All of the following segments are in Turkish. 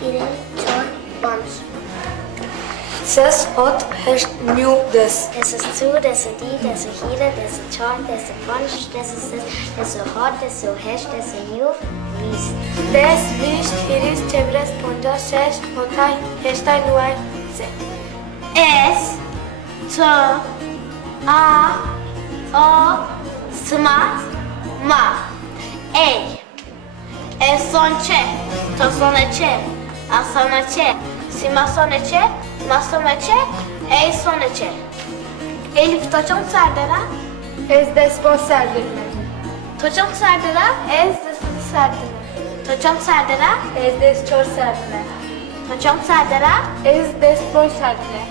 hire, chor, bunch. Ses, hot, hesh, new, des. This is two, this is D, this is hire, this is chor, this is bunch, this is this, this is hot, this is hash, this is new, vis. Des, vish, hiris, çevres, ponca, şeş, hotay, heştay, nuay, se. S, T, A, O, smart, ma. A. Esonçe, tosoneçe, asoneçe, simasoneçe, masoneçe, eysoneçe. Elif toçum serdera, Ez, des, bos, serdirme. toçum serdera, Ez, des, serdime. toçum serdera, Ez, des, çor, serdime. toçum serdera, Ez, des, boş, serdime.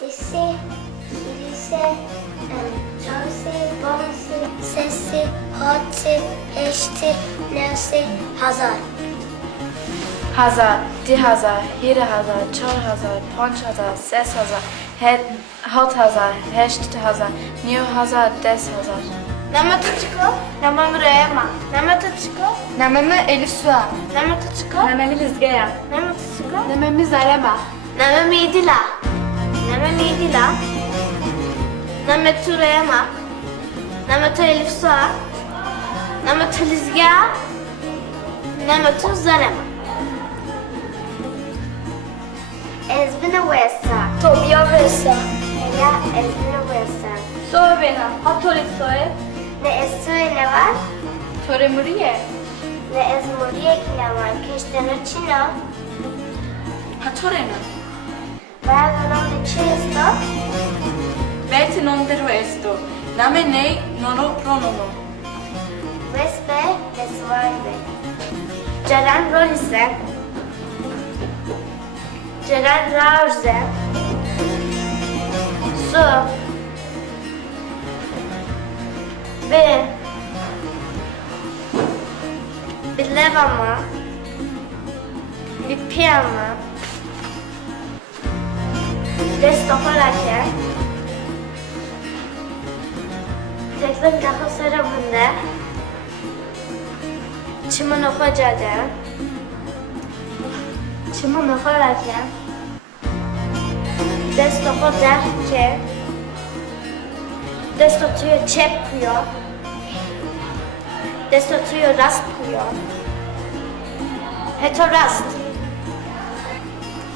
disi, hilise, çorsi, bonsi, sesi, hotsi, heşti, nesi, hazar. Hazar, di hazar, hire hazar, çor hazar, ponç hazar, ses hazar, hot hazar, heşt hazar, new hazar, des hazar. Nama tuçko, nama mrema, nama tuçko, Namamı Elif Suha. nama tuçko, Namamı Lizgeya. nama tuçko, Namamı Zarema. nama midila, nama midila, nama turema, nama tu Elif Suha, nama tu Lizga, nama tu Zarema. Ezbina Wesa. Tobia Vesa. Ya Ezbina Wesa. Sovena. Hatoli Soe. Ne Esu'ye ne var? Tore Muriye. Ne Ezmuriye ne var? Keştene Çino. Hatorena. Vergono ne Çisto. Vete non dero esto. Name nei nono pronomo. Vespe Vesvarbe. Ceren Rolise. Ceren Rauze. Su. Ve. Bilevama. Lipiama. Destoparake. Tekrar daha sarımında. Çimanofa Cade. Çimanofa Rake. Destopa Derke. Destotuyor çepkuyor. Destotuyor rastkuyor. Heto rast.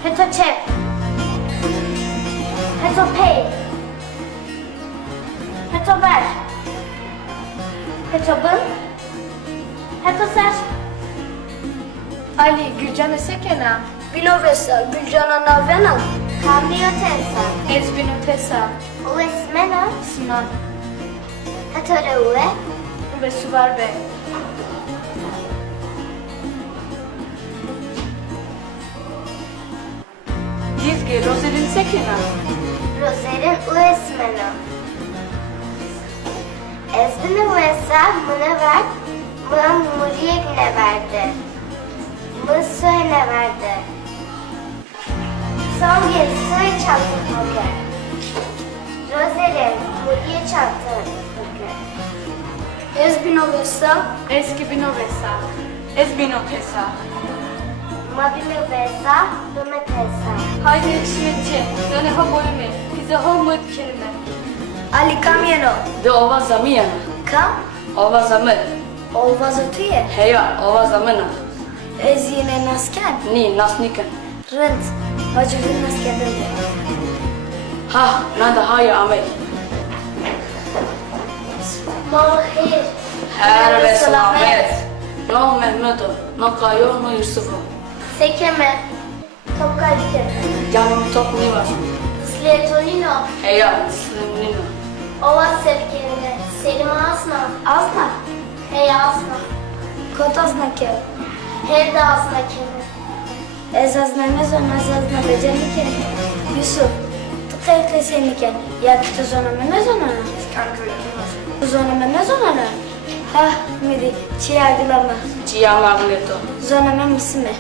Heto çep. Heto pey. Heto ver. Heto bın. Heto ser. Ali Gülcan Esekena. Bilovesa, Gülcana Navena. Kambiotesa. Ezbinotesa. Uesmena. Sinan. Hatore ue. Ve Suvarbe. Dizge Roselin sekena. Roserin uesmena. Ezbine uesa mına ver. Mına muriyek ne verdi. Mısır ne verdi. Son bir sır çaktı bugün. Roserin muriye çaktı bugün. Ezbinovesa. Eski Binovesa. Ezbinotesa. Mabime vesa, dometesa. Haydi yetişmeci. Yani ha boyume. Bize ha mıt kelime. Ali Kamyano. De ova zamiyana. Kam? Ova zamı. Olvazatuye. Heya ova zamına. Ezine nasken. Ni nasnikan. Rent. Vacibin naskedinde. Ha nada haya amel. Mahir. Her ve selamet. No Mehmeto. No kayo no Yusufo. Sekeme. Topkalite. Canım top ni var. Sletonino. Heya slimnino. Ova sevkinde. Selim Asna. Asna. Hey Asna. Kotasnake. Hey de Asnake. Ezaznamez onazazna becenike. Yusuf. Tıkayıkle senike. Yakıtı zonama ne zonana? Zonama ne zonana? Hah midi. Çiyagılama. Cia magneto. Zonama mısime.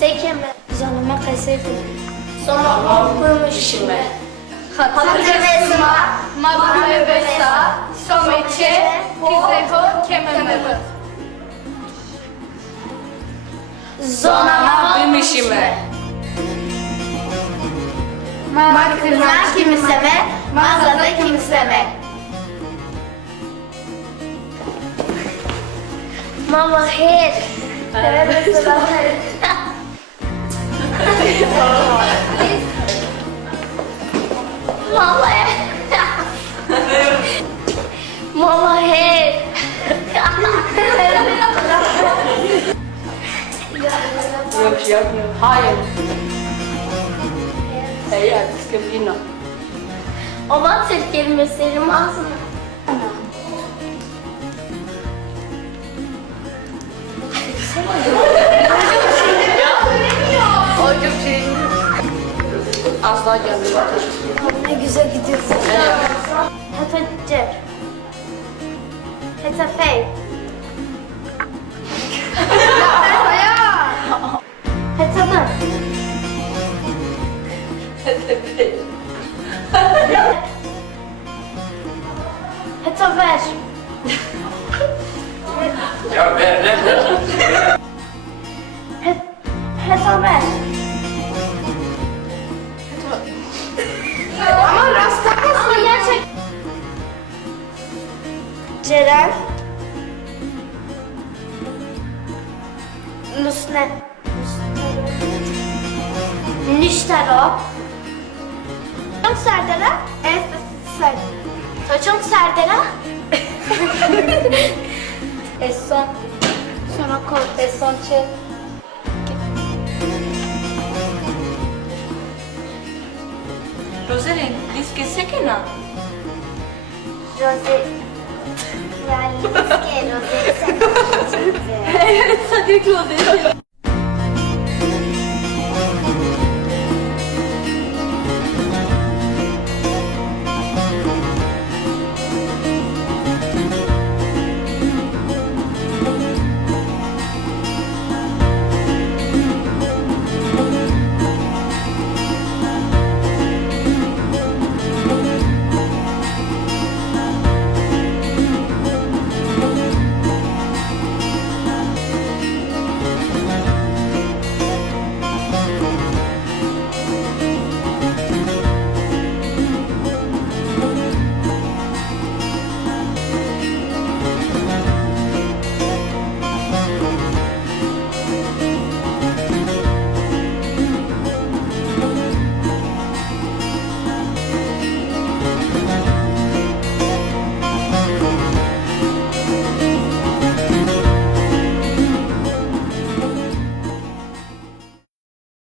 Sekeme. Zonama kaseti. Zonama kuymuş işime. Hatırvesma, Magmevesa, Someche, Pizeho, Kememevut. Zonama bimişime. Makırna kimiseme, mağazada kimiseme. Mama her. Mama Mama her. Yok şey yapmıyor. Hayır. Eğer skipino. Ama Türk kelimesinin ağzına. O çok şey. Asla gelmiyor. Ne güzel gidiyorsun. Hatacer. Hetafey. Hetadan. Hetaver. Ya ver. Hetaver. Ama rastlamasın. Ama gerçek. Ceren. Nusne. Niştero. Çok Serdara. Evet, Serdara. Çok Serdara. Esson. Sonra kol. Essonçe. Roselin, diz que sekina. Rose. Yani Rose. Evet, sadece Roselin.